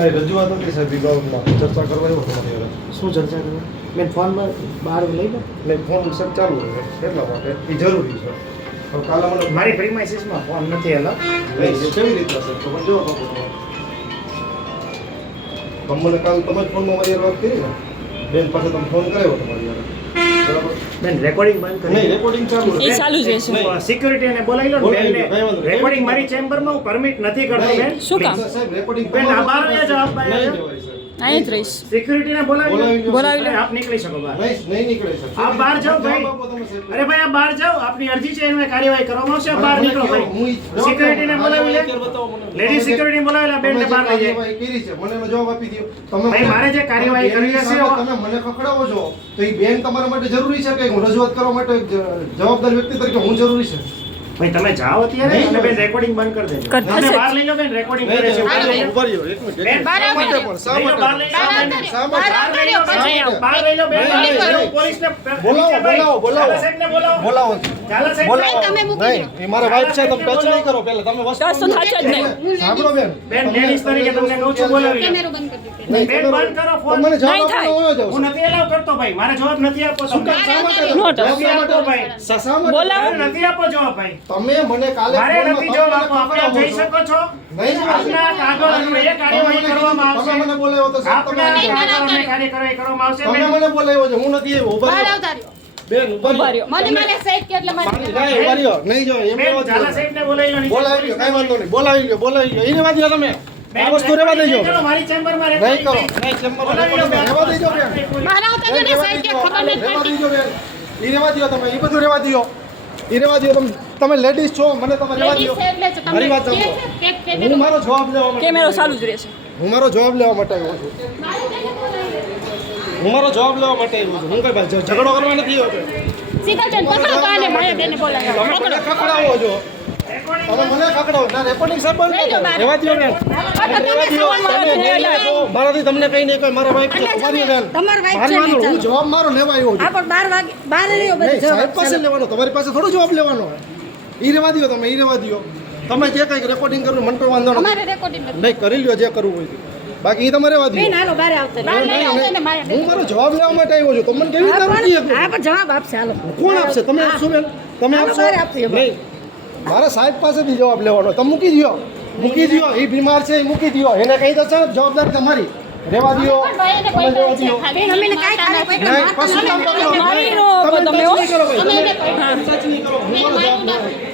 કેટલાય રજૂઆત હતી સાહેબ વિભાગમાં ચર્ચા કરવા એવું તમારી શું ચર્ચા કરવા? મેં ફોનમાં બહાર લઈ લો. એટલે ફોન સર ચાલુ એટલા માટે એ જરૂરી છે. હવે કાલે મને મારી પ્રિમાઇસીસમાં ફોન નથી એલા. કેવી રીતના સર તો જો તમે. તમે મને કાલ તમે જ ફોનમાં મારી વાત કરી ને? બેન પાસે તમે ફોન કર્યો તમારી હારે. બેન રેકોર્ડિંગ બંધ કરી નહીં રેકોર્ડિંગ ચાલુ એ ચાલુ જ રહેશે. સિક્યુરિટી ને બોલાવી લો ને બોલાવી લો, બેનને. કઈ વાંધો નહીં. રેકોર્ડિંગ મારી ચેમ્બરમાં હું પરમિટ નથી કરતો બેન શું કામ? સાહેબ રેકોર્ડિંગ બેન, આ બહાર જવાબ જાઓ, અહીંયા જ રહીશ. સિક્યુરિટી ને બોલાવી બોલાવી લો. લો. લો. આપ નીકળી શકો બહાર. નહીં નહીં નીકળે સર આપ બહાર જાઓ ભાઈ. અરે ભાઈ આપ બહાર જાઓ. આપની અરજી છે એનું કાર્યવાહી કરવામાં આવશે. આપ બહાર નીકળો ભાઈ ઈ સિક્યુરિટી ને બોલાવી લે. લેડી સિક્યુરિટી બોલાવી બોલાવેલા બેન ને બહાર લઈ જાય કરી છે મને જવાબ આપી દો તમે ભાઈ, મારે જે કાર્યવાહી કરવી છે તમે મને પકડાવો છો તો એ બેન તમારા માટે જરૂરી છે કે હું રજૂઆત કરવા માટે જવાબદાર વ્યક્તિ તરીકે હું જરૂરી છે? ભાઈ તમે જાઓ અત્યારે અને બેન રેકોર્ડિંગ બંધ કરી દેજો. તમે બહાર લઈ લો બેન રેકોર્ડિંગ કરે છે? બહાર લઈ લો. ઊભા એક મિનિટ, બેન, બહાર પણ? લઈ લો, માટે? બહાર લઈ જાઓ? બહાર લઈ લો, શા બહાર લઈ લો, બેન. પોલીસને બોલાવો, બોલાવો, બોલાવો. સાહેબને બોલાવો. બોલાવો. ચાલો સાહેબ, બોલાવો. તમે મૂકી નહીં, એ મારા વાઇફ છે તમે ટચ નહીં કરો પહેલા. તમે વસ્તુ ટચ જ નહીં. સાંભળો બેન. બેન, લેડીઝ તરીકે તમને કહું છું, બોલાવી કેમેરો બંધ કરી બંધ કરો ફોન. તમને જવાબ આપવાનો હોય જાવ હું નથી એલાવ કરતો ભાઈ. મારે જવાબ નથી આપવો શું શા માટે? નોટ. નથી આપતો ભાઈ. શા- શા માટે? નથી આપવો જવાબ ભાઈ. તમે મને કાલે મારે નથી જવાબ મને આપણે જઈ શકો છો? નહીં આપના કાગળ અન્વયે એ કાર્યવાહી કરવામાં આવશે. તમે મને બોલાવ્યો તો સાહેબ, તમે આપના આવી જાઓ. કાગળ અન્વયે કાર્યવાહી કરવામાં આવશે. તમે મને બોલાવ્યો છે. હું નથી ઊભા રહ્યો. બેન. મને મને કે એટલે નહીં જો એમ બોલાવી લો લ્યો કઈ વાંધો નહીં. બોલાવી લ્યો બોલાવી લ્યો એને વાત તમે. આ વસ્તુ રહેવા દેજો. મારી ચેમ્બરમાં નહીં કરો નહીં ચેમ્બરમાં રહેવા દેજો બેન. બહાર આવતા બેન, ને સાઈડ કે ખબર નહીં પડતી. એ રહેવા દ્યો તમે એ બધું રહેવા દ્યો. એ રહેવા દો તમે તમે લેડીઝ છો મને તમે રહેવા દ્યો. લેડીઝ છે એટલે જ તમને મારી વાત સાંભળો. હું મારો જવાબ લેવા માટે કેમેરો ચાલુ જ રહેશે. હું મારો જવાબ લેવા માટે આવ્યો છું. મારી. હું મારો જવાબ લેવા માટે આવ્યો છું. હું કઈ ભાઈ ઝઘડો કરવા નથી આવ્યો સીધા જન પકડો કાને મારે મારી બેને બોલાવી. પકડાવો મને તમે મને ના રેકોર્ડિંગ સર બંધ. મારાથી તમને કઈ નહીં કોઈ મારા વાઈફ છે તમારી બેન. તમારી wife છે હું. જવાબ મારો લેવા આવ્યો છું. હા પણ વાગે બાર રહ્યો બધું સાહેબ પાસે લેવાનો તમારી પાસે થોડો જવાબ લેવાનો ઈ રેવા દ્યો તમે ઈ રેવા દ્યો. તમે જે કઈ રેકોર્ડિંગ કરવું મન તો વાંધો નથી. રેકોર્ડિંગ નહીં કરી લ્યો જે કરવું હોય બાકી એ તમારે વાત હાલો બારે આવતા હું મારો જવાબ લેવા માટે આવ્યો છું. તમને કેવી રીતે હા પણ જવાબ આપશે હાલો. કોણ આપશે? તમે આપશો બેન? તમે આપશે? નહીં. મારે સાહેબ પાસેથી જવાબ લેવાનો. તમે મૂકી દો મૂકી દો એ બીમાર છે એ મૂકી દ્યો. એને કહી દો જવાબદારી તમારી. રેવા એને તમે તમે તમે. તમે તમે.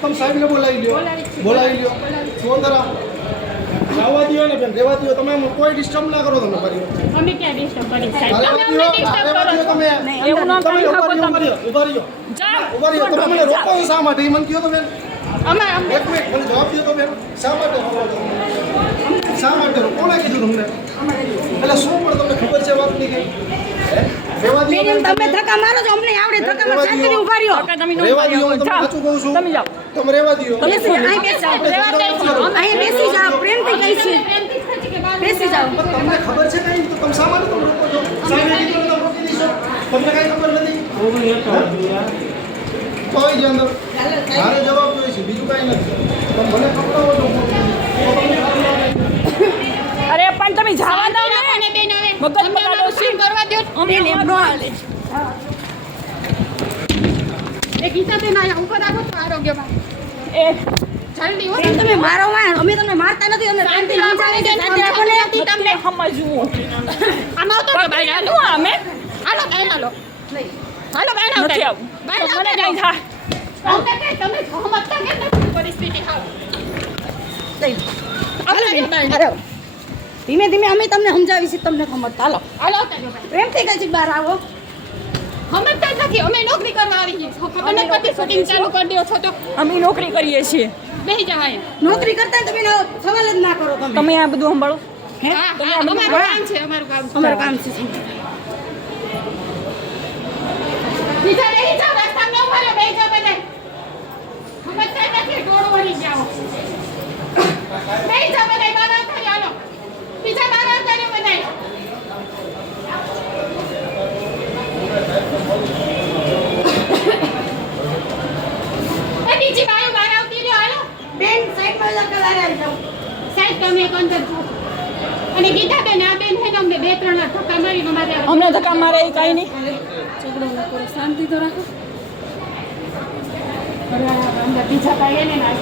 તમે સાહેબને બોલાવી લ્યો બોલાવી લ્યો ફોન કરા આવવા ને બેન રેવા તમે કોઈ ડિસ્ટર્બ ના કરો તમે મારી અમે ક્યાં disturb કરી સાહેબ? તમે અમને દ્યો, આ disturb રેવા કરો તમે. એવું ના કરી ઊભા શકો રહ્યો, તમે ઊભા રહ્યો, ઊભા. તમે મને રોકો શા માટે? મને કહો તો અમને એક મિનિટ મને જવાબ દો તમે. શા માટે રોકો શા માટે? કોણે કીધું તમને? એટલે શું પણ તમને ખબર છે વાતની બેન. તમે ધક્કા મારો છો? અમને આવડે ધક્કા મારો. ઊભા રહ્યો. તમે રેવા દ્યો હું સાચું કહું છું? તમે જાઓ. તમે રેવા દ્યો તમે અહીં બેસી જાઓ, રહેવા દે છે. અહીં બેસી જાઓ, પ્રેમથી કહી છીએ. બેસી જાઓ. તમને ખબર છે કઈ? તો તમે સામાન્ય તમે રોકો છો? સાહેબે કીધું તમે રોકી દીધો તમને કઈ ખબર નથી? કોઈ જ અંદર મારે જવાબ જોઈએ છે બીજું કઈ નથી તમે મને ખબર હોય તો તમને ખબર અરે પણ તમે જવા દો ને અને બેન હવે મગજ બગાડો છે. કરવા દ્યો. અમને બેન, એમ નો હાલે. એ ગીતાબેન આયા ઉપર રાખો તો આરોગ્યમાં. એ જલ્દી હો. તમે મારો માં અમે તમને મારતા નથી અમે શાંતિ સમજાવીએ દે શાંતિ રાખો ને. તમને સમજવું આમ બહાર હાલો. શું અમે હાલો, બેન હાલો. હાલો, બેન આવતા નથી આવું બેન મને કઈ કઈ તમે સમજતા નથી પરિસ્થિતિ હાલો. હાલો, બેન, બહાર હાલો. ધીમે ધીમે અમે તમને સમજાવી છીએ તમને ખબર હાલો. હાલો. પ્રેમથી કહી છીએ બહાર આવો. જ નથી અમે નોકરી કરવા આવી છીએ. ખબર નથી પડતી શૂટિંગ ચાલુ કરી દો છો તો અમે નોકરી કરીએ છીએ. નોકરી કરતા તમે સવાલ જ ના કરો તમે. તમે આ બધું સંભાળો. હે? અમારું કામ છે અમારું કામ અમારું કામ છે બીજા રહી જાઓ રસ્તા ન ભરો બેસી જાઓ બધાય સમજતા નથી ટોળું વળી જાઓ બેસી જાઓ બધાય બહાર આવતા રહ્યો હાલો બીજા બહાર આવતા રહ્યો બધાય એ બીજી બાયું બહાર આવતી રહ્યો હાલો બેન સાઈડમાં જતા બહાર આવી જાઓ સાઈડ તમે એક અંદર છો અને ગીતા બેન આ બેન હે અમને બે ત્રણ વાર ધક્કા મારીને અમારે અમને ધક્કા મારે એ કાંઈ નહીં. ઝઘડો ન કરો શાંતિ તો રાખો. બીજા કાંઈ એને ના